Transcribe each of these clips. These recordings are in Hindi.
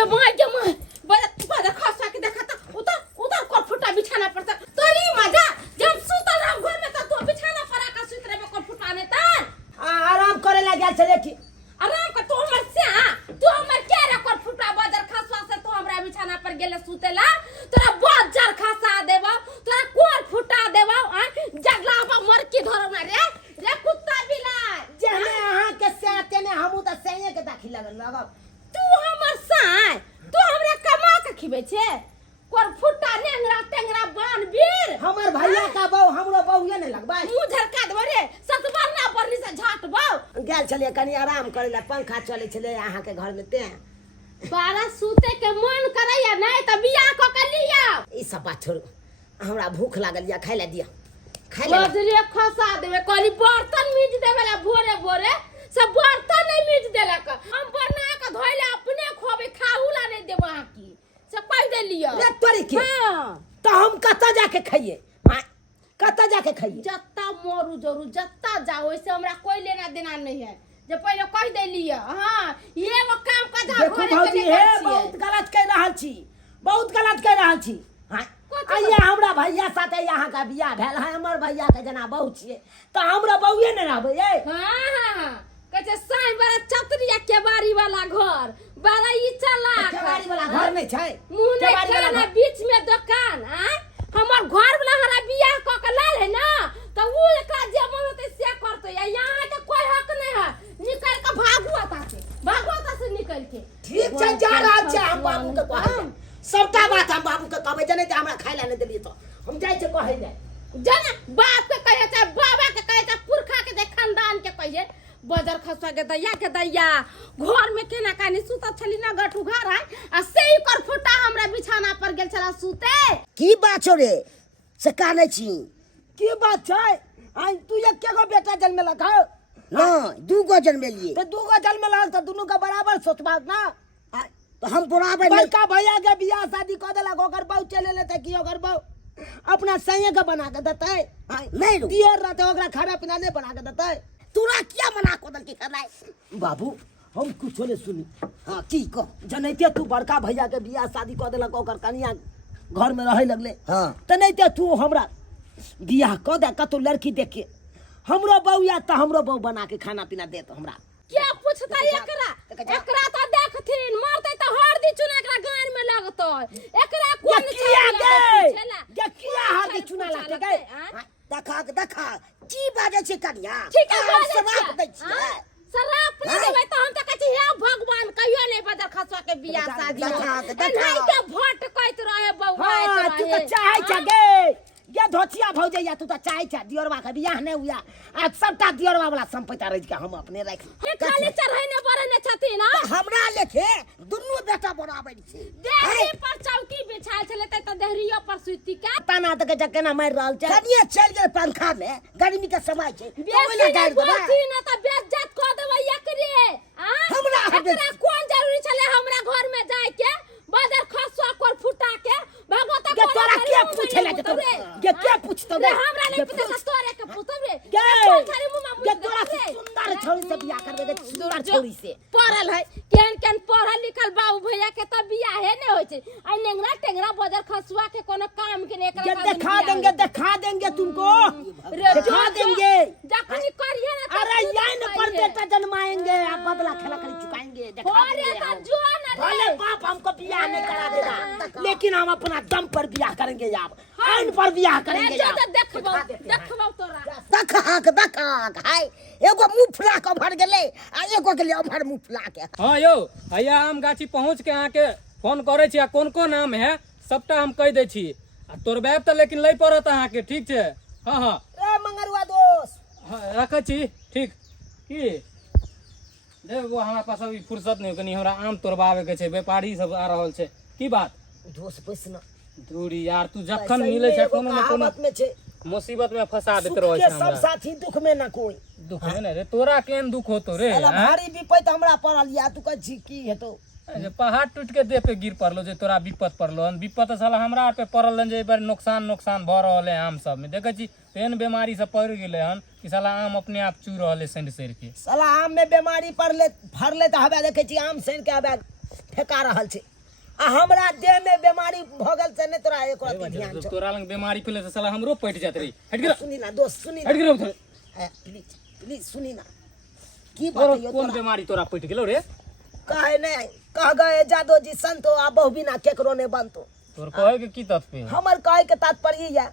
जमाई बड़ा खसा के देखा था उधर उधर को फुटा बिछाना पड़ता तोरी मजा जब सुतल रह घर में तो बिछाना पड़ा का सुत रे में को फुटाने त आराम करे ला गेल छले की आराम का तो हमर से तू हमर क्या रे को फुटा बजर खसवा से तू हमरा बिछाना पर गेले सुतेला तोरा बजर खसा देबो तोरा कोर फुटा देबो जगलाबा मर की धरना रे कुत्ता बिला जेने अहाँ के साथे ने हमू त सैये के दाखी लगब तू हमर साय तू हमरा कमा के खिबे छे कोर फुटा नेंगरा टेंगरा बान वीर हमर भैया का बहू हमरो बहूए ने लगबा मुंह झरका देबो रे सतबरना परनी से झाटबो गेल छले कनी आराम करे ला पंखा चले छले अहाँ के घर में ते बारा सूते के मन करैया नहीं त बियाह क के लिया ई सब बात छोड़ हमरा भूख लागल या खाइ ला दिया खाइ ला बजरे खसा देबे कनी बर्तन मीज देबेला भोरे भोरे सब बर्तन नहीं मीज देलक हम बना के धोइले अपने खोबे खाउला नहीं देबो आकी से कह देलियो रे तोरी के हां तो हम कता जाके खाइए कता जाके खाइए जत्ता मोरू जरूर जत्ता जाओ ऐसे हमरा कोई लेना देना नहीं है जे पहले कह देलियो हां ये वो काम का जा देखो भौजी हे बहुत गलत कह रहल छी बहुत गलत कह रहल छी हां आइए हमरा भैया साथे यहाँ का बियाह भेल है हमर भैया के जना बहू छिए तो हमरा बहूए ने रहबे ए हां कहे साई बड़ा चतरिया केवारी वाला घर बड़ा ई चला केवारी वाला घर में छै मुंह ने ना बीच में दुकान आ हमर घर वाला हरा बियाह क के लाल है ना तो उ का जे मन होते से करते यहाँ के कोई हक नहीं है निकल के भागुआ से निकल के ठीक छै जा रहल छै हम बाबू के कहै सबटा बात हम बाबू के कहबै जने हमरा खाइ ला नै देलिए तो हम जाय छै कहै ले जना बाप के कहे छै बाबा के कहे छै पुरखा के दे खानदान के कहे बजर खसवा के दैया घर में केना कानी सुत छली ना गठू घर है आ सेई कर फुटा हमरा बिछाना पर गेल छला सुते की बात छौ रे से कानै छी की बात छै आई तू एक केगो बेटा जन्म लगा ना दूगो जन्मेलिए तो दूगो जन्म लगा तो दोनों का बराबर सोचबा ना तो हम बराबर बड़का भैया के बियाह शादी क देलक ओकर बहु चले लेते कि ओकर बहु अपना सैये के बना के देते नहीं दियर रहते ओकरा खाना पीना नहीं बना के देते तोरा क्या मना को दल के करनाई बाबू हम कुछो ने सुनी हां की को जनैते तू बड़का भैया के बियाह शादी क देलक ओकर कनिया घर में रहे लगले हां त नैते तू हमरा बियाह क दे कतो लड़की देख के हमरो बहू या त हमरो बहू बना के खाना पीना देत हमरा क्या पूछता एकरा तो देखथिन मारते तो हरदी चुना एकरा गान में लगतो एकरा कोन छेला किया हरदी चुना लागते गए देखा की बाजे छे कन्या ठीक है शराब दै छियै शराब पी देबै त हम त कहै छी हे भगवान कहियो नहीं बदर खसवा के बियाह शादी नहीं के भट कहत रहे बौआ तू तो चाहे छ गे ये धोतिया भौजैया तू तो चाहे छ दियरवा के बियाह नहीं हुआ आज सबटा दियरवा वाला संपत्ति रह के हम अपने राख खाली चढ़ैने बरने छथिन ना हमरा लेखे दुनु बेटा बराबर छे देहरी पर चौकी बिछाल छले त देहरियो पर सुती का तना तक जकेना मार रहल छ कनिए चल गेल पंखा में गर्मी के समय छे ओइला गाड़ देबा ना त बेइज्जत क देबै एकरे हमरा एकरा कोन जरूरी छले हमरा घर में जाय के बदर खसवा कोर फुटा के भगवता के तोरा के पूछेला के पूछतो रे हमरा नहीं पता तोरे के पूछब रे के खाली मुंह में के तोरा सुंदर छोरी से बियाह करबे के सुंदर छोरी से पढ़ल है केन पढ़ल लिखल बाबू भैया के त बियाह है ने होय छै आ नेंगरा टेंगरा बदर खसवा के कोनो काम के ने एकरा दिखा देंगे तुमको दिखा देंगे जखनी करिए ना अरे यही न पर बेटा जन्माएंगे आप बदला खेला कर चुकाएंगे अरे त जो ना भले बाप हमको बियाह नहीं करा देगा लेकिन हम अपना दम पर बियाह करेंगे आप आइन पर बियाह करेंगे जो देखबो तोरा देखा हाय एगो मुंह फुला के भर गेले आ एगो गेले भर मुंह फुला के हां यो हैया आम गाछी पहुंच के आके फोन करे छी आ कोन नाम है सबटा हम कह दे छी आ तोर बाप त लेकिन लै पड़त अहाँ के ठीक छे हां हां ए मंगरुआ दोस्त रखै छी ठीक की देखो हमरा पास अभी फुर्सत नहीं कनी हमरा आम तोड़बावे के छै व्यापारी सब आ रहल छै की बात दोस्त पैसना दूरी यार तू जखन मिले छै कोनो न कोनो में छै मुसीबत में फंसा देत रहै छै सब साथी दुख में ना कोई दुख में न रे तोरा केन दुख होतो रे साला भारी विपत हमरा पड़ल या तू कह छी की हेतो जे पहाड़ टूट के देह पे गिर पड़लो जे तोरा विपत पड़लो विपत साला हमरा पे पड़ल जे बार नुकसान भ रहल है आम सब में देखे छी पेन बीमारी से पड़ गेले हन कि साला आम अपने आप चू रहल है सेंड सेर के साला आम में बीमारी फरले त हबे देखे छी आम सेन के हबे फेका रहल छै आ हमरा देह में बीमारी भ गेल से ने तोरा एक रत्ती ध्यान छौ तोरा लंग बीमारी फैले से साला हमरो पट जात रही हट गिरा सुनी ना दोस्त सुनी ना हट गिरा उधर प्लीज प्लीज सुनी ना की बात है कौन बीमारी तोरा पट गेलो रे काहे नहीं कह गए जादो जी संतो आ बहु बिना केकरो ने बनतो तोर कहे के की तात्पर्य हमर कहे के तात्पर्य ये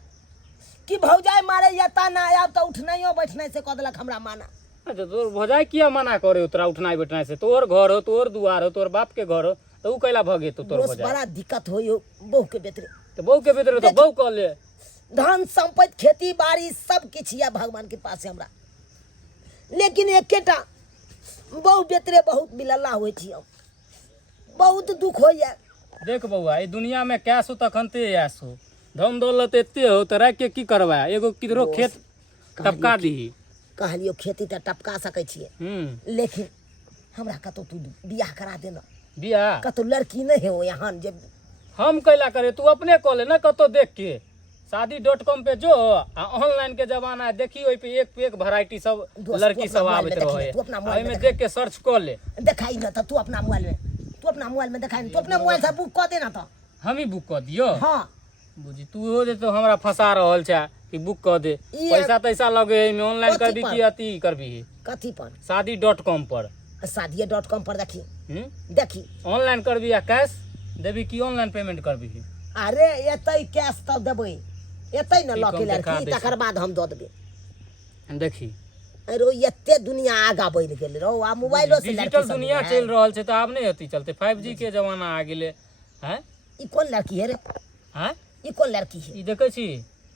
कि भौजाई मारे या ता आब तो उठनाइयो बैठनाइ से कह देलक हमरा माना अच्छा तोर भौजाई किया मना करे तोरा उठनाइ बैठनाइ से तोर घर हो तोर दुआर हो तोर बाप के घर हो तो उ कैला भगे तो तोर भौजाई बड़ा दिक्कत होयो बहु के बेतरे तो बहू के भीतर तो बहू कह ले धन संपत्ति खेती बाड़ी सब किछ या भगवान के पास हमरा लेकिन एकेटा बहु बेतरे बहुत बिलल्ला होय छी हम बहुत दुख होइया देख बउआ ई दुनिया में कैश हो तखनते ऐश हो धन दौलत एते हो तो राख के की करबा एगो किधरो खेत टपका दीही कहलियो खेती त टपका सकै छियै लेकिन हमरा कतो तू बियाह करा देना बियाह कतो लड़की नहीं हो यहाँ जे हम कैला करे तू अपने कह ले ना कतो देख के शादी.com पे जो आ ऑनलाइन के जमाना है देखी ओइ पे एक वैरायटी सब लड़की सब आवत रहे ओइ में देख के सर्च कर ले दिखाई ना त तू अपना मोबाइल में दिखाई तू अपना मोबाइल से बुक कर देना त हम ही बुक कर दियो हां बुझी तू हो जे तो हमरा फंसा रहल छा कि बुक कर दे पैसा तैसा लगे में ऑनलाइन कर दी की अति करबी कथी पर शादी.com पर शादी.com पर देखी ऑनलाइन करबी या कैश देबी की ऑनलाइन पेमेंट करबी अरे एतै कैश तब देबै एतै न लके लड़की तकर बाद हम द देबै देखी अरे एते दुनिया आगा बढ़ गेल रो आ मोबाइलो से डिजिटल दुनिया चल रहल छै त आब नहीं होती चलते 5G के जमाना आ गेले हैं ई कोन लड़की है रे हैं ई कोन लड़की है ई देखै छी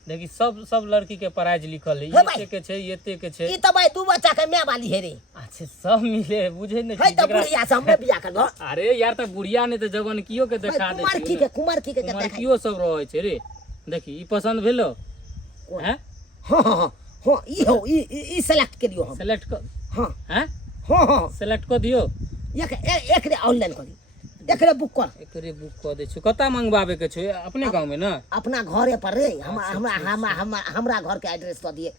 देखी सब लड़की के प्राइस लिखल है एते के छै एते के छै ई त भाई दू बच्चा के माय वाली है रे अच्छा सब मिले बुझे नहीं है त बुढ़िया से हमने बियाह करबो अरे यार त बुढ़िया ने त जवान कियो के देखा दे कुमार की के देखा कियो सब रहै छै रे देखी ई पसंद भेलो हैं हां ई हो ई सेलेक्ट करियो हम सेलेक्ट कर हां हैं हां सेलेक्ट कर दियो एकरे ऑनलाइन करी एकरे बुक कर एकरे बुक कर दे छु कता मंगवाबे के छै अपने गांव में ना अपना घरे पर रे हमरा घर के एड्रेस तो दिए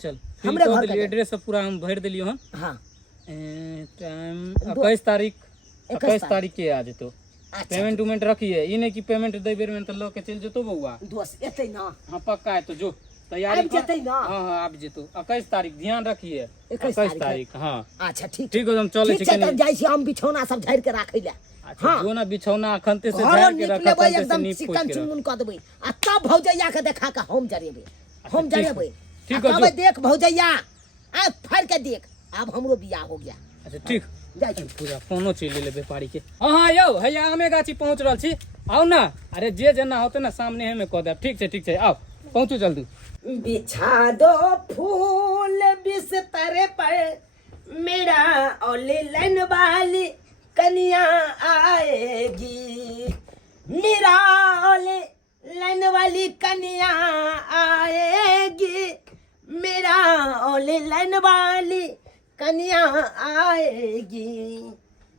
चल हमरे घर के एड्रेस सब पूरा हम भर देलियो हन हां टाइम 21 तारीख के आ जेतो पेमेंट उमेंट रखिए ई नहीं कि पेमेंट दे बेर में त ल के चल जेतो बउआ दोस्त एतै ना हां पक्का है तो जो तैयारी आब जेतै ना हां आब जेतो 21 तारीख ध्यान रखिए 21 तारीख हां अच्छा ठीक ठीक हो हम चले छी कनी जाई छी हम बिछौना सब झाड़ के राखै ले हां जो ना बिछौना अखनते से झाड़ के रखा तंते से एकदम नीप चिकन चुनमुन क देबै आ तब भौजैया के देखा के हम जरेबै ठीक है देख भौजैया आ फाड़ के देख अब हमरो बियाह हो गया अच्छा ठीक जाई छी पूरा फोनो चल ले व्यापारी के हां यौ हैया आमे गाछी पहुंच रहल छी आओ ना अरे जे जना होते ना सामने हमें कह दे ठीक छै आओ पहुंचू जल्दी बिछा दो फूल बिस्तर पर मेरा ऑनलाइन वाली कन्या आएगी मेरा ऑनलाइन वाली कन्या आएगी मेरा ऑनलाइन वाली कन्या आएगी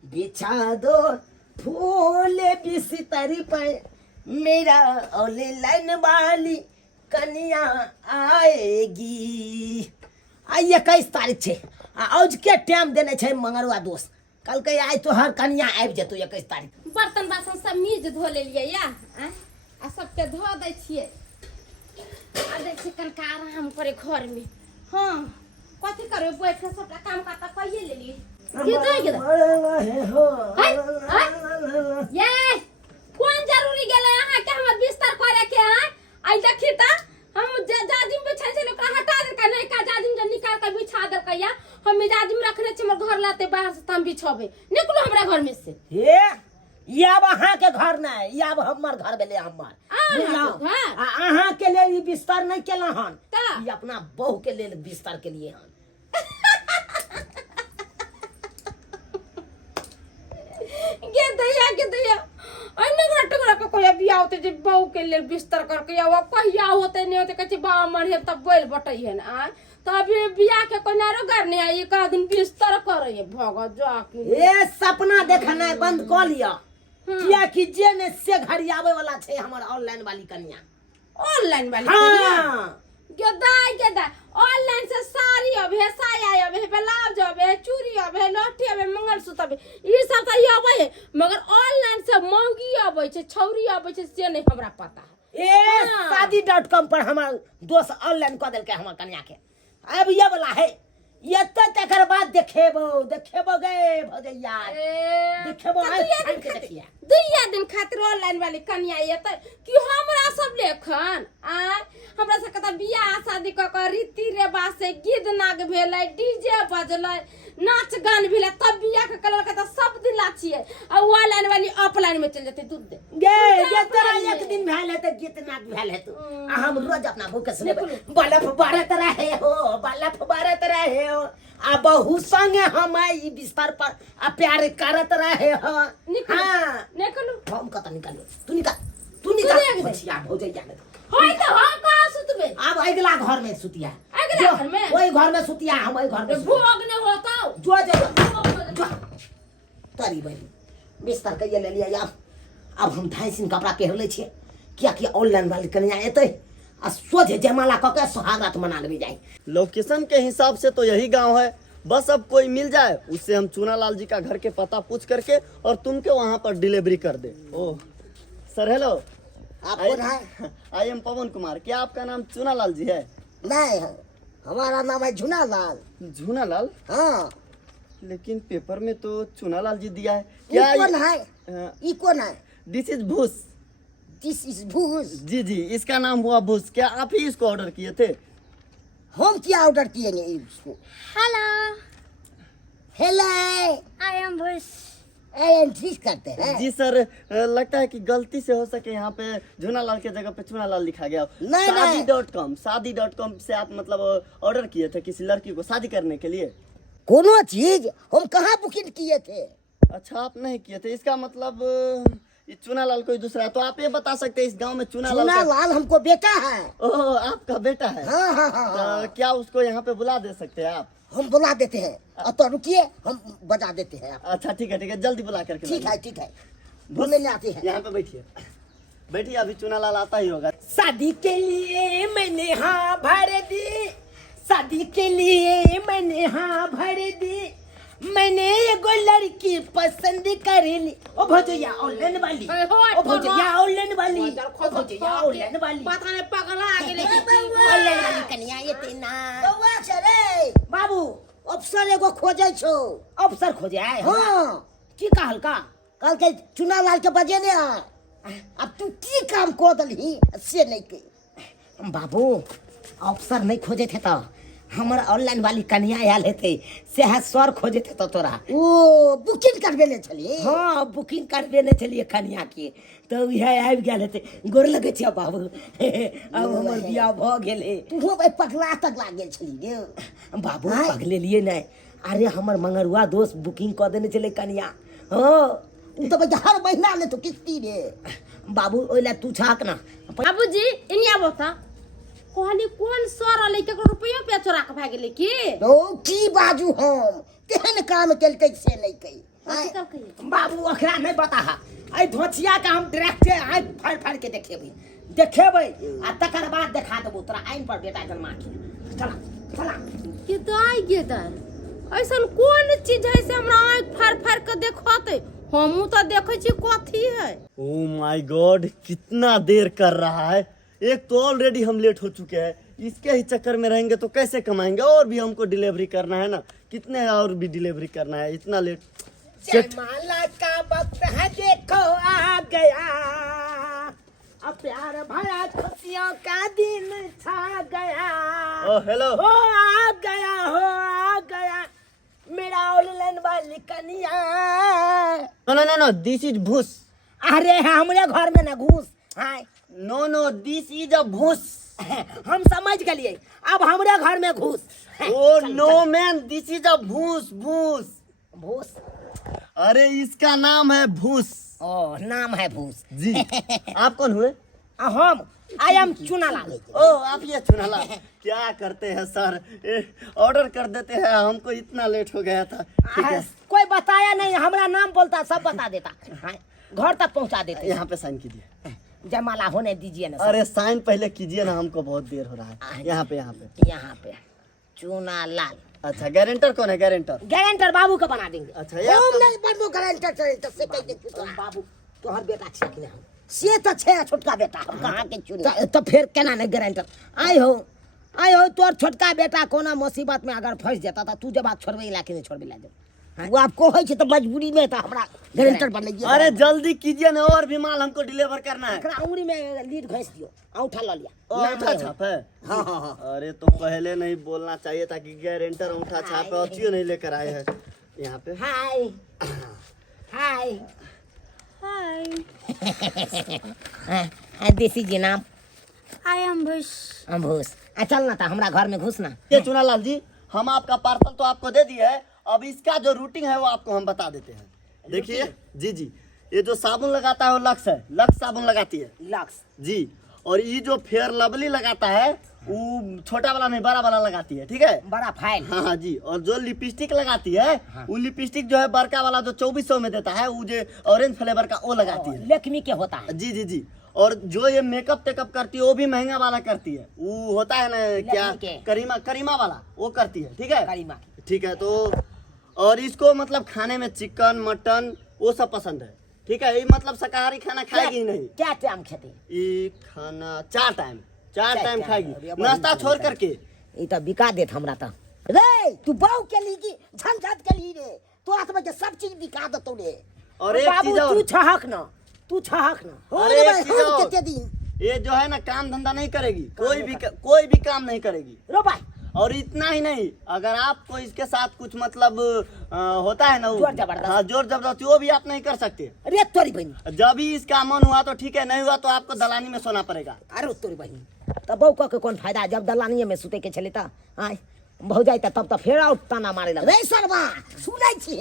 बिछा दो फूल बिस्तर पर मेरा ऑनलाइन वाली कन्या आएगी आई 21 तारीख छे आज के टाइम देने छे मंगरुआ दोस्त कल के आई तो हर कन्या आबि जेतौ 21 तारीख बर्तन बासन सब मीज धो लेलिए या आ सबके धो दै छिए आ देख छी कनका आराम करे घर में हां कथि करबे बैठ के सबटा काम करता कइए लेली ये कौन जरूरी गेले अहाँ के हमर बिस्तर करे के आई देखी त हम जाजिम बिछाई छै ओकरा हटा दे के नहीं का जाजिम जे निकाल के बिछा दे के या हम जाजिम रखने छी हमर घर लाते बाहर से हम बिछाबे निकलो हमरा घर में से हे ई अब अहाँ के घर नहीं ई अब हमर घर भेले हमर अहाँ के लेल ई बिस्तर नहीं केला हन ई अपना बहू के लेल बिस्तर के लिए हन के दैया अन्य टुकड़ा के कोई बियाह होते जे बहू के लेल बिस्तर करके या कहिया होते नहीं होते कहे बा मरे तब बोल बटै है ना तो अभी बियाह के कोई नारो घर नहीं आई एक दिन बिस्तर करे भगत जाके ए सपना देखना बंद कर लिया किया कि जे ने से घर आवे वाला छे हमर ऑनलाइन वाली कन्या ऑनलाइन वाली हां गेदाई ऑनलाइन से साड़ी अबे है, साया अबे है, ब्लाउज अबे है, चूड़ी अबे है, लहठी अबे है, मंगलसूत्र अबे है। ई सब त ई अबे है, मगर ऑनलाइन से महंगी अबे छे, छौरी अबे छे से नहीं हमरा पता है। ए हाँ। शादी.com पर हमार दोस्त ऑनलाइन कर देलके हमर कन्या के। अब ये वाला है, ये तकर बाद देखेबो गे भौजैया, देखेबो तो आइ दुइया फाइन दिन के खातिर- देखिए। दुइया दिन खातिर ऑनलाइन वाली कन्या ये त कि हमरा सब लेखन आ हमरा सब कत बियाह शादी क के रीति रिवाज से गीत नाग भेलै, डीजे बजलै, नाच गान भेलै, तब बियाह के कलर के त सब दिन लाचिए। आ ऑनलाइन वाली ऑफलाइन में चल जते दूध दे ये तेरा एक दिन भेल है तो गीत नाच भेल है तू आ हम रोज अपना भूख सुने बलफ बारत रहे हो आ बहू संगे हम ई बिस्तर पर आ प्यार करत रहे हो। निकलो हाँ निकलो हम कत निकालो तू निकाल बचिया भौजैया ने होय त हम कहां सुतबे अब अगला घर में सुतिया, अगला घर में? वही घर में सुतिया, हम वही घर में सुतिया। भोग ने होता जो तरी बनी बिस्तर के ले लिया। अब हम 2.5 कपड़ा पहन ले छिए, किया कि ऑनलाइन वाली कन्या एतै आ सोझे जयमाला क के सुहागरात मना लेबे जाए। लोकेशन के हिसाब से तो यही गांव है, बस अब कोई मिल जाए उससे हम चूनालाल जी का घर के पता पूछ करके और तुमके वहां पर डिलीवरी कर दे। ओह सर हेलो, आप कौन है? आई एम पवन कुमार। क्या आपका नाम चूनालाल जी है? नहीं, हमारा नाम है झुनालाल। झूनालाल? हाँ। लेकिन पेपर में तो चूनालाल जी दिया है। ये क्या कौन है? ये कौन है? दिस इज भूस। दिस इज भूस। जी जी, इसका नाम हुआ भूस। क्या आप ही इसको ऑर्डर किए थे? हम क्या ऑर्डर किए इसको? हेलो, हेलो, आई एम भूस। एंट्रीज करते हैं। जी सर, लगता है कि गलती से हो सके यहाँ पे झूनालाल के जगह पे चूनालाल लिखा गया। नहीं, शादी.com से आप मतलब ऑर्डर किए थे किसी लड़की को शादी करने के लिए? कोनो चीज हम कहाँ बुकिंग किए थे? अच्छा, आप नहीं किए थे, इसका मतलब ये चूनालाल कोई दूसरा है। तो आप ये बता सकते हैं इस गांव में चूनालाल झुनालाल हमको बेटा है। ओह, आपका बेटा है? हाँ हाँ हाँ हाँ। तो क्या उसको यहाँ पे बुला दे सकते हैं आप? हम बुला देते हैं। तो रुकिए, हम बजा देते हैं। अच्छा ठीक है, जल्दी बुला करके ठीक लाइए। है, बोलने आते हैं। यहाँ पे बैठिए, अभी चूनालाल आता ही होगा। शादी के लिए मैंने हाँ भर दी, शादी के लिए मैंने हाँ भर दी, मैंने एगो लड़की पसंद कर ली। ओ भौजैया ऑनलाइन वाली, ओ भौजैया ऑनलाइन वाली, ओ भौजैया ऑनलाइन वाली, पता नहीं पगला गेले ऑनलाइन वाली कन्या ये तेना। बउआ चले बाबू अफसर एगो खोजे छो। अफसर खोजे आए हो? हाँ, की कहल का? कल के चुनालाल के बजे ने आ। अब तू की काम को दलही से नहीं के? बाबू अफसर नहीं खोजे थे तो हमर ऑनलाइन वाली कन्या आयल हेते से सर खोजे थे तो तोरा। ओ बुकिंग करबे ले चली। हाँ बुकिंग करबे नहीं चलिए कन्या के, तो यह आबि गेल हेते। गोर लगे छै बाबू, अब हमर बियाह भ गेले। तू भाई पगला तगला गेल छली गे। बाबू पगले लिए नहीं, अरे हमर मंगरुआ दोस्त बुकिंग कर देने चले कन्या। हाँ उ तो भाई हर महीना ले तो किस्ती रे। बाबू ओइला तू छाक ना। बाबूजी इनिया बता कहली कौन सर अलै केकरो रुपया पे चोरा के भाग गेलै की? तो की बाजू हम तेहन काम केलकै से नहीं कही। तब कहिए बाबू ओकरा नहीं बता है, आई धोचिया के हम डायरेक्ट आँख फाड़ फाड़ के देखेबै आ तकर बाद देखा देबो तोरा आइन पर बेटा जन्मा के। चला चला कि दाई गे दाई ऐसन कोन चीज है से हमरा आँख फाड़ फाड़ के देखते? हमहू तो देखे छी कथी है। ओह माय गॉड, कितना देर कर रहा है। एक तो ऑलरेडी हम लेट हो चुके हैं, इसके ही चक्कर में रहेंगे तो कैसे कमाएंगे? और भी हमको डिलीवरी करना है ना, कितने और भी डिलीवरी करना है, इतना लेट। जयमाला का वक्त है देखो आ गया, अब प्यार भरा खुशियों का दिन छा गया। ओह हेलो, हो आ गया मेरा ऑनलाइन वाली कन्या। नो, दिस इज भूस। अरे हमरे घर में ना घूस। हाँ नो, दिस इज अ भूस। हम समझ गए, अब हमरे घर में घूस। Oh no man, this is a भूस। भूस? अरे इसका नाम है भूस। ओ नाम है भूस जी। आप कौन हुए? हम आई एम चूनालाल। ओ आप ये चूनालाल, क्या करते हैं सर, ऑर्डर कर देते हैं, हमको इतना लेट हो गया था। ठीक है, कोई बताया नहीं, हमारा नाम बोलता सब बता देता। हाँ, घर तक पहुंचा देते। यहाँ पे साइन कीजिए। जयमाला होने दीजिए ना। अरे साइन पहले कीजिए ना, हमको बहुत देर हो रहा है। यहाँ पे यहाँ पे चूना लाल। अच्छा गारंटर कौन है? गारंटर बाबू को बना देंगे। अच्छा ये हम नहीं बनबो गारंटर से कह दे बाबू तोहर बेटा छे कि नहीं? से तो छे छोटका बेटा हम कहाँ के चुने। तो फिर केना नहीं गारंटर? आई हो तोर छोटका बेटा कोना मुसीबत में अगर फंस जाता था तू जब छोड़बे ला कि नहीं छोड़बे ला? वो आपको है तो मजबूरी में तो हमरा गारंटर बनाइए। अरे जल्दी कीजिए ना, और भी माल हमको डिलीवर करना है। एकरा उंगली में लीड घस दियो, अंगूठा ल लिया। अंगूठा छाप है? हाँ। अरे तो पहले नहीं बोलना चाहिए था कि गारंटर अंगूठा छाप है, अच्छी नहीं लेकर आए हैं यहाँ पे। हाय देसी जी नाम I am Bush. अम्भूस। चल ना था हमरा घर में घुसना। ये चुनालाल जी, हम आपका पार्सल तो आपको दे दिए है, अब इसका जो रूटिंग है वो आपको हम बता देते हैं। देखिए जी, ये जो साबुन लगाता है वो लक्स है, लक्स साबुन लगाती है लक्स जी। और ये जो फेयर लवली लगाता है वो छोटा वाला नहीं बड़ा वाला लगाती है, ठीक है? बड़ा फाइल। हाँ जी। और जो लिपस्टिक लगाती है वो लिपस्टिक जो है बड़का वाला जो 2400 में देता है, वो जो ऑरेंज फ्लेवर का वो लगाती है। लेक्मी के होता है। जी। और जो ये मेकअप टेकअप करती है वो भी महंगा वाला करती है, वो होता है ना क्या, करीमा वाला, वो करती है, ठीक है? करीमा। ठीक है। तो और इसको मतलब खाने में चिकन मटन वो सब पसंद है, ठीक है? ये मतलब शाकाहारी खाना खाएगी ही नहीं। क्या टाइम खेते? ये खाना 4 टाइम खाएगी, अरे नाश्ता छोड़ करके। ये तो बिका देत हमरा तो। रे तू बाऊ के ली की झंझट के ली रे, तो आत्मा के सब चीज बिका दतो रे। और एक बाबू चीज और, तू छहक ना। अरे एक चीज और, कितने दिन ये जो है ना काम धंधा नहीं करेगी, कोई भी काम नहीं करेगी। रो भाई और इतना ही नहीं, अगर आपको इसके साथ कुछ मतलब होता है ना जोर जबरदस्ती। हाँ जोर जबरदस्ती, वो भी आप नहीं कर सकते। अरे तोरी बहनी। जब भी इसका मन हुआ तो ठीक है, नहीं हुआ तो आपको दलानी में सोना पड़ेगा। अरे तोरी बहनी तब बहू के कौन फायदा, जब दलानिए में सुते के चले ता आय भौ जाए तब तो फेर आउट ताना मारे लगे। रे सरवा सुनै छी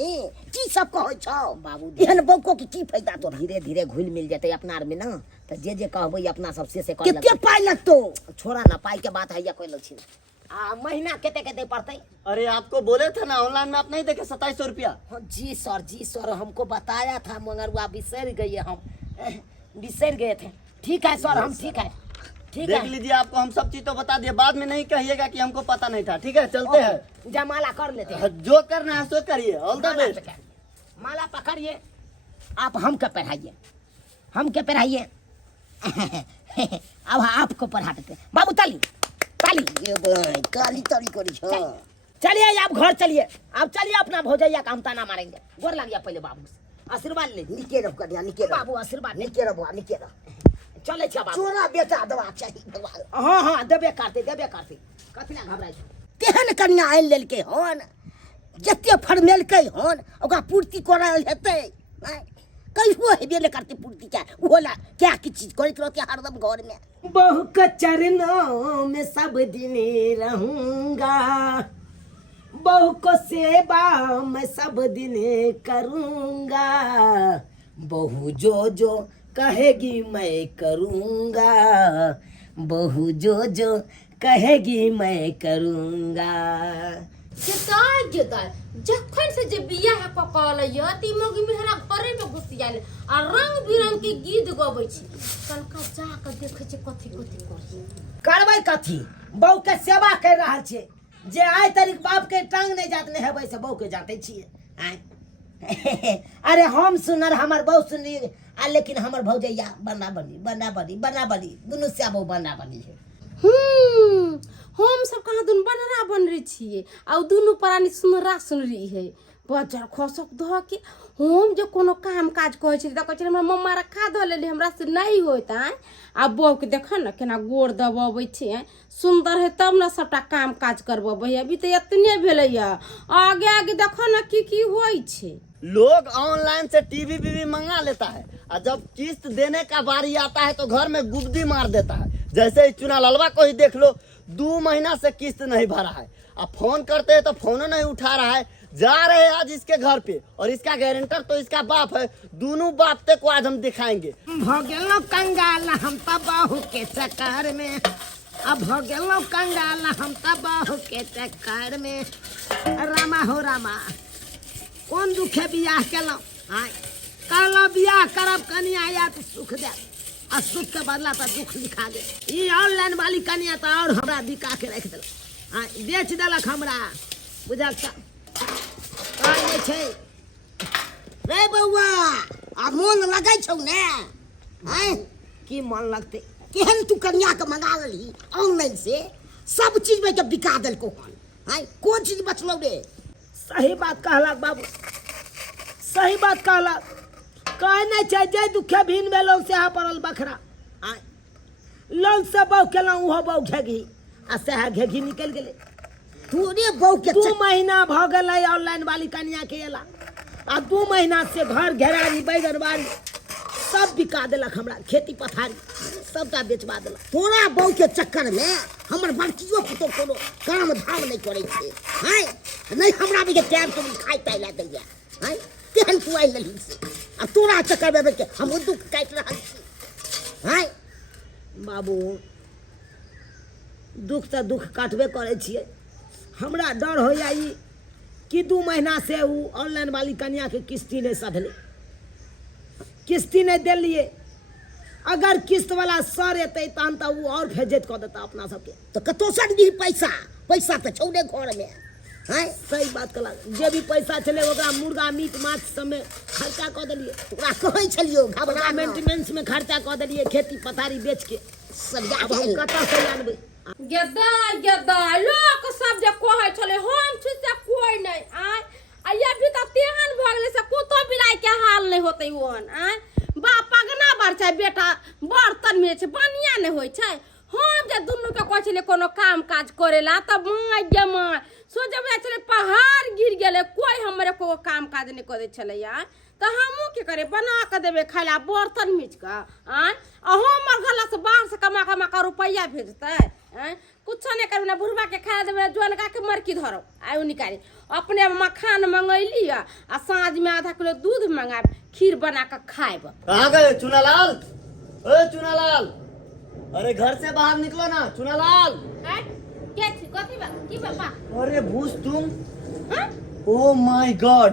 की सब कहै छौ बाबू एहन बौको की फायदा तो धीरे धीरे घुल मिल जाते अपना आर में ना, तो जे कहबै अपना सबसे से कर कितने पाई लगतो? छोड़ा ना, पाई के बात है या कोई लक्षण महीना केते पड़ते? अरे आपको बोले थे ना ऑनलाइन में, आप नहीं देखे 2700 रुपया? जी सर हमको बताया था मगर वो बिसर गए, हम बिसर गए थे। ठीक है सर, हम ठीक है देख लीजिए, आपको हम सब चीज तो बता दिए, बाद में नहीं कहिएगा कि हमको पता नहीं था, ठीक है? चलते हैं, जमाला कर लेते हैं। जो करना है सो करिए। All the best. माला पकड़िए, आप हमको पढ़ाइए अब आपको पढ़ा देते। बाबू ताली ये भाई काली तारी करी छौ। चलिए आप घर चलिए, आप चलिए अपना भौजैया का हम ताना मारेंगे। गोर लगिए पहले बाबू से, आशीर्वाद ले निके रह कन्या, निके रह बाबू, आशीर्वाद ले। निके रह निके रह। चले छ बाबू। चोरा बेटा दवा चाहिए दवा। हाँ देबे करते कथी ना घबराई छ। केहन कन्या आनि लेलकै हन, जते फरमेलकै हन ओकरा पूर्ति करल हेतै। कहियो हेबे नहीं करते पूर्ति, क्या की चीज करैत रहते हरदम घर में। बहू के चरणों में सब दिन रहूंगा, बहू को सेवा मैं सब दिन करूंगा, बहू जो कहेगी मैं करूंगा, बहू जो कहेगी मैं करूंगा। जेताय जखन से जे बियाह पकल य ती मोगी मेहरा घरे में घुसियाल आ रंग बिरंग के गीत गबै छी। कलका जा के देखे छै कथि करी करबै कथी, बहू के सेवा कर रहा छे। जे आइ तारीख बाप के टांग नहीं जात नहीं हेबै से बहू के जाते छिए। अरे हम सुनर हमर बहू सुनी, लेकिन हमर भौजैया बना दुनू से बहू बना है। हम सब कहाँ दुन बनरा बन रही छिए आ दुनू प्राणी सुनरा सुन रही है। बजार खसक ध के हम जो कोनो काम काज कहै छी त कहै छी हमरा मम्मा रखा ध लेले, हमरा से नहीं होता है। आ बहू के देख न केना गोर दबाबै छै, सुंदर है तब न सबटा काम काज करबबै। अभी तो इतने भेलै या, आगे देख न की होई छै। लोग ऑनलाइन से टीवी बीवी मंगा लेता है, और जब किस्त देने का बारी आता है तो घर में गुब्दी मार देता है। जैसे चुना ललवा को ही देख लो, 2 महीना से किस्त नहीं भरा है, अब फोन करते हैं तो फोन नहीं उठा रहा है। जा रहे हैं आज इसके घर पे, और इसका गारंटर तो इसका बाप है। दोनों बाप ते को आज हम दिखाएंगे। भगेलो कंगाल हम त बहू के चक्कर में, अब भगेलो कंगाल हम त बहू के चक्कर में। रामा हो रामा, कौन दुखे बियाह केलो? कहलो बियाह करब कनिया या तो सुख दे, आ सुख के बदला पर दुख लिखा दे। ये ऑनलाइन वाली कनिया तो और हमरा बिका के रख देलक, हाँ बेच देलक हमरा, बुझल छ नहीं छै। रे बउआ आ मोन लगै छौ ने? हैं की मन लगते? केहन तू कन्या के मंगा लेली ऑनलाइन से, सब चीज में जब बिका देलको हन, हैं कोन चीज बचलो रे? सही बात कहलक बाबू, सही बात कहलक। कहे नहीं छै जे दुखे भिन में लोग से पड़ल बखरा, आय लोग से बहु केलहुँ उहो बहु घेघी आ सह घेघी निकल गेले। तू रे बहू के 2 महीना भ गेलै ऑनलाइन वाली कन्या के एला, आ 2 महीना से घर घेरारी बैगन बाड़ी सब बिका देलक हमरा, खेती पथारी सबटा बेचवा देलक। तोरा बहू के चक्कर में हमर बड़कियो पुतो कोनो काम धाम नहीं करे छे, हैं नहीं हमरा भी के टाइम तो खाई ताई ला दैया, हैं केहन तू आई लली से अब तोरा चक्कर में बैठ के हम दुख काट रहल छी, हैं बाबू दुख तो दुख काटबे करे छियै। हमरा डर होइया ई कि 2 महीना से उ ऑनलाइन वाली कन्या के किस्ती नहीं सधले, किस्ती नहीं दिलिए। अगर किस्त वाला सर एतै तहन तो उ और फेजत कऽ देता अपना सबके। तो कतो सन दी पैसा, पैसा तो छौ ने घर में, हैं सही बात कहला, जे भी पैसा छलै ओकरा मुर्गा मीट माछ सब में खर्चा कऽ देलिए, तोरा कहै छलियो घबरा मेंटेनेंस में खर्चा कऽ देलिए, खेती पथारी बेच के। सरिया अब हम कतऽ से आनबै? गेदा गेदा लोक सब जे कहै छले हम छी से कोई नहीं आय आ ये भी त तेहन भ गेले से कुतो बिराई के हाल नहीं होतै ओहन आय। बाप पगना बर छै, बेटा बर्तन में छै, बनिया नहीं होय छै। हम जे दुन्नु के कहै छले कोनो काम काज करेला त माय गे माय सोचबे छले पहाड़ गिर गेले, कोई हमरे को काम काज नहीं करे छले यार। तो हमू के करे बना के देबे खाइला बर्तन मिच के आय। आ हमर गला से बाहर से कमा कमा के रुपया भेजतै आय। कुछ नहीं करब ना, बुढ़वा के खा देबे, जोनका के मरकी धरब आयु निकाली। अपने मखान मंगैली आ साँझ में आधा किलो दूध मंगाब, खीर बना के खाएब। कहाँ गए चुनालाल? ओए चुनालाल, अरे घर से बाहर निकलो ना चुनालाल। के छी कथि बा की बाबा? अरे भूस तुम, हां ओ माय गॉड,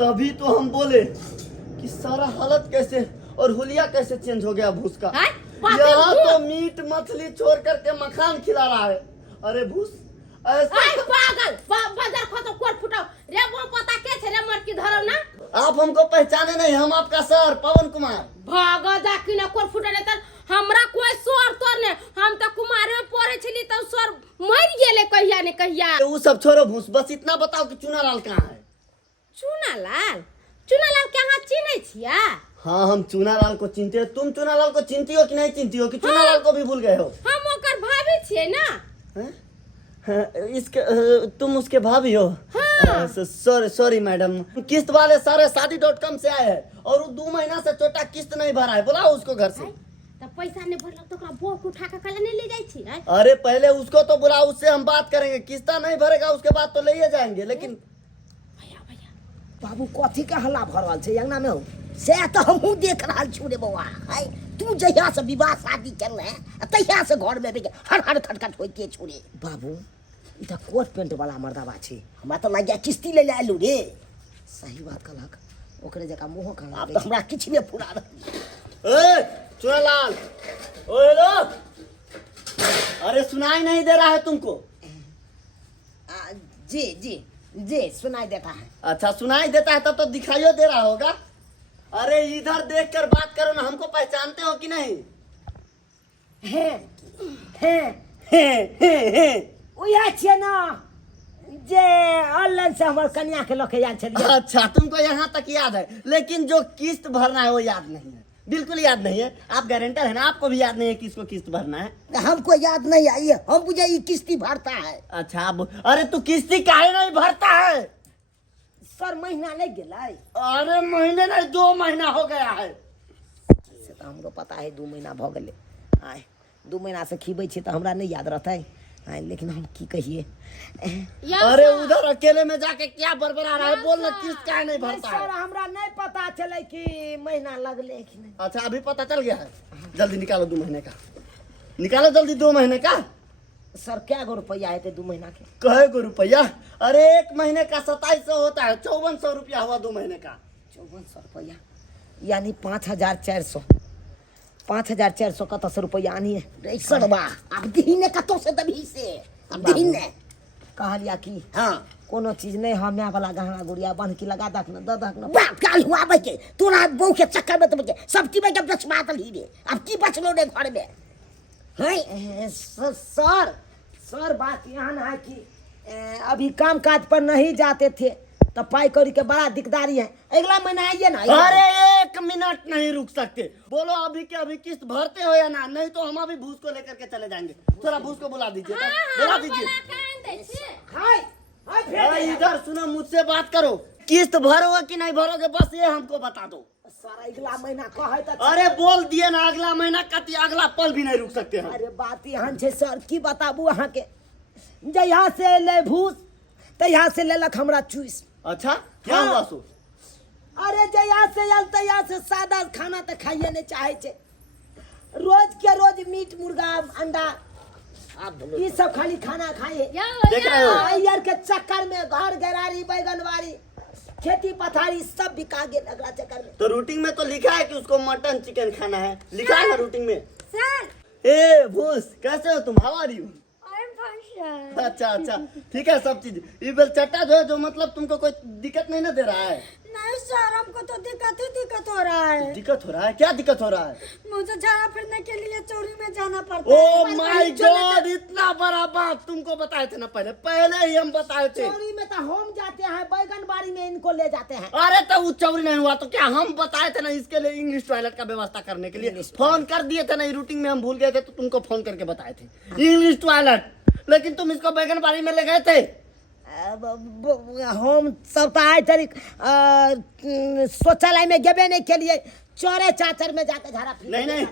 तभी तो हम बोले कि सारा हालत कैसे और हुलिया कैसे चेंज हो गया भूस का। यहाँ तो मीट मछली छोड़ करके मखान खिला रहा है। अरे भूस ऐसा पागल बाजार खतो कोर फुटाओ रे, वो पता के छे रे मरकी धरब ना। आप हमको पहचाने नहीं, हम आपका सर पवन कुमार। भागा जा कि ना कोर फुटले त हमरा कोई सर तोर ने, हम त कुमारे में पढ़े छली त सर मर गेले कहिया ने कहिया। वो सब छोड़ो भूस, बस इतना बताओ कि चुनालाल कहाँ है? चुनालाल? चुनालाल के अहाँ चिन्है छिया? हाँ हम चुनालाल को चिंते हो। तुम चुनालाल को चिंती हो कि नहीं चिंती हो, कि चुनालाल को भी भूल गए हो? हम ओकर भाभी छियै ना। हैं? हाँ, इसके तुम उसके भाभी हो? हाँ। सॉरी सॉरी मैडम, किस्त वाले सारे शादी.com से आए हैं और वो 2 महीना से छोटा किस्त नहीं भरा है, बुलाओ उसको घर से। त पैसा ने भरलक त ओकरा बोक उठा के कल नहीं ले जाई छी हैं? अरे पहले उसको तो बुलाओ, उससे हम बात करेंगे। किस्ता नहीं भरेगा उसके बाद तो ले ही जाएंगे। लेकिन भैया भैया बाबू कथी के हल्ला भर रहल छै अंगना में हो? से तो हमहू देख रहा छू रे बउआ, हैं तू जहिया से विवाह शादी करले तहिया से घर में हर हर खटखट होई के छुरे। बाबू ई त कोट पेंट वाला मर्दावा छै। हमरा तो लग गया किस्ती ले आलू रे। सही बात कहलक, ओकरे जका मुंह कहाँ अब तो हमरा किछ ने फुरा रही। ए चुनालाल, ओ हेलो, अरे सुनाई नहीं दे रहा है तुमको? जी जी जी सुनाई देता है। अच्छा सुनाई देता है तब तो दिखाइयो दे रहा होगा। अरे इधर देखकर बात करो ना, हमको पहचानते हो कि नहीं? उया छियै ना जे ऑनलाइन से हमर कन्या के लके याद छलिए। अच्छा तुमको यहाँ तक याद है, लेकिन जो किस्त भरना है वो याद नहीं है, बिल्कुल याद नहीं है। आप गारंटर है ना, आपको भी याद नहीं है किसको किस्त भरना है? हमको याद नहीं आई है, हम बुझे ये किस्ती भरता है। अच्छा अरे तू किस्ती काहे नहीं भरता है? सर महीना नहीं गेलै? अरे महीने नहीं 2 महीना हो गया है। से तो हमको पता है 2 महीना भ गेलै। आय 2 महीना से खिबै छी तो हमरा नहीं याद रहतै। आय लेकिन हम की कहिए। अरे उधर अकेले में जाके क्या बरबरा रहा है, बोल ना किस्त काहे नहीं भरता है? सर हमरा नहीं पता चले कि महीना लगले कि नहीं। अच्छा अभी पता चल गया है, जल्दी निकालो 2 महीने का, निकालो जल्दी 2 महीने का। सर क्या गो रुपया है 2 महीना के? कहे को रुपया? अरे 1 महीने का 2700 होता है, 5400 रुपया हुआ 2 महीने का। 5400 रुपया यानी 5400। 5400 कत से रुपया आनी है रे सरवा अब दीने कतो से दबी से अब दीने कहलिया कि हां कोनो चीज नहीं हमें वाला गहना गुड़िया बन के लगा दक न दक न बात काल हुआ बके तोरा बहू के चक्कर में तुमके सब की में जब बात ली रे अब की बचलो रे घर में हैं सर बात यहाँ है कि अभी काम काज पर नहीं जाते थे तो पाई कौड़ी के बड़ा दिकदारी है अगला महीना आइए ना अरे 1 मिनट नहीं रुक सकते बोलो अभी के अभी किस्त भरते हो या ना नहीं तो हम अभी भूस को लेकर के चले जाएंगे थोड़ा भूस को बुला दीजिए बुला दीजिए अरे इधर सुनो मुझसे बात करो किस्त भरोगे कि नहीं भरोगे बस ये हमको बता दो सारा अगला महीना कहे तो अरे बोल दिए ना अगला महीना कति अगला पल भी नहीं रुक सकते हम अरे बात यहाँ छे सर की बताबू अहाँ के जहिया से ले भूस तहिया से लेलक हमरा चूस अच्छा क्या हुआ सो अरे जहिया से आयल तहिया से सादा खाना तो खाइए नहीं चाहे छे रोज के रोज मीट मुर्गा अंडा ये सब खाली खाना खाए देख रहे हो यार के चक्कर में घर गरारी बैगनवाड़ी खेती पथारी सब बिका गए अगला चक्कर में तो रूटीन में तो लिखा है कि उसको मटन चिकन खाना है लिखा है ना रूटीन में सर ए भूस कैसे हो तुम how are you I am fine sir. अच्छा अच्छा ठीक है सब चीज ये बेल चट्टा जो है जो मतलब तुमको कोई दिक्कत नहीं ना दे रहा है नहीं सर हमको तो दिक्कत हो रहा है। दिक्कत हो रहा है क्या दिक्कत हो रहा है मुझे जाना फिरने के लिए चोरी में जाना पड़ता है। ओ माय गॉड इतना बड़ा बात तुमको बताए थे ना पहले ही हम बताए थे चोरी में तो हम जाते हैं बैगनबाड़ी में इनको ले जाते हैं अरे तो वो चोरी नहीं हुआ तो क्या हम बताए थे ना इसके लिए इंग्लिश टॉयलेट का व्यवस्था करने के लिए फोन कर दिए थे ना रूटीन में हम भूल गए थे तो तुमको फोन करके बताए थे इंग्लिश टॉयलेट लेकिन तुम इसको बैगनबाड़ी में ले गए थे हम सब तो आए तरीक शौचालय में गेबे नहीं के लिए चौरे चाचर में जाके झाड़ा फिर नहीं नहीं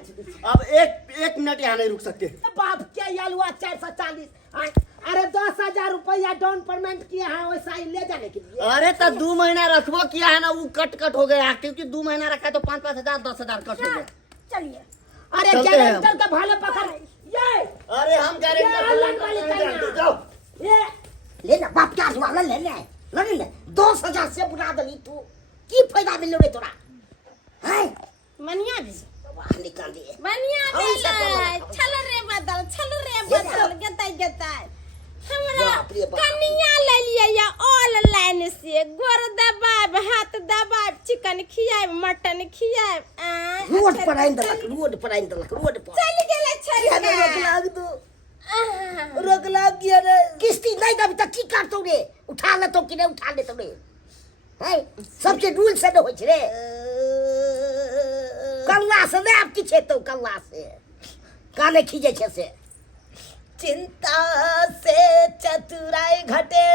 अब एक मिनट यहाँ नहीं रुक सकते बाप क्या यार हुआ 440 अरे 10,000 रुपया डाउन पेमेंट किए हैं वैसा ही ले जाने के लिए अरे तो 2 महीना रखबो किया है ना वो कट हो गया क्योंकि 2 महीना रखा है तो 5-5 हजार 10,000 कट हो गया चलिए अरे चलते हैं गारंटर का भाले पकड़ ये अरे हम गारंटर जाओ ये ले ना बाप क्या हुआ ले ले 10,000 से बुला दली तू की फायदा मिलो रे तोरा हैं मनिया दी बाहर निकाल दिए मनिया हम दे सब ले चल रे बदल गताई हमरा बाप रे बाप। कनिया ले लिए या ऑनलाइन से गोर दबाब हाथ दबाब चिकन खियाब मटन खियाब रोड पर आइन दलक रोड पर चल गेले छरी रोक लाग दो रोक लाग गया रे किस्ती नहीं दबी तक की करतो रे उठा ले तो कि नहीं उठा ले तो रे हैं सबके रूल से न होय छै रे कल्ला से ले आप की छे तो कल्ला से काले खीजे छे से चिंता से चतुराई घटे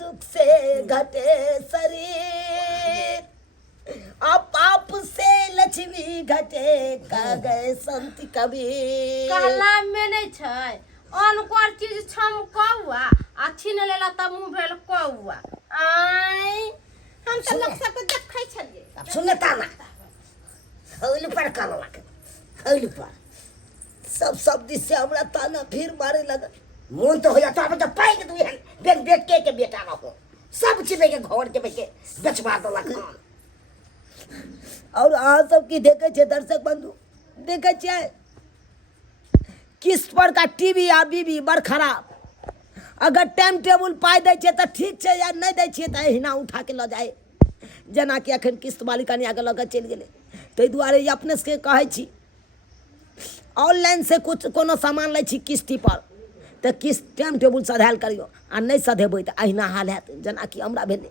दुख से घटे शरीर पाप से लक्ष्मी घटे का गए संत कबीर कहला में नहीं छै अनकर चीज छम कौआ आ छीन लेला तब मुंह भेल कौआ आई हम तो लोग सबके देखै छलिए अब सुन ता ना हौल पर करलक हौल पर सब दिस से हमरा ताना फिर मारे लगा मोन तो होया तो अब तो पाई के तू बेट के बेटा रहो सब चीज के घर के बेके बेचवा दलक और अहाँ सब की देखे छे दर्शक बंधु देखे छे किस्त पर का टीवी आ बीबी बड़ खराब अगर टाइम टेबुल पाई दै छे तो ठीक छे या नहीं दै छे तो हिना उठा के ल जाए जना कि अखन किस्त मालिक आगे लगे चल गेले ताहि दुआरे अपने से कहै छी ऑनलाइन से कुछ कोनो सामान लै छी किस्ती पर तो किस्त टाइम टेबुल सधायल करियो आ नहीं सधेबै तो अहिना हाल हैत जना कि हमरा भेलै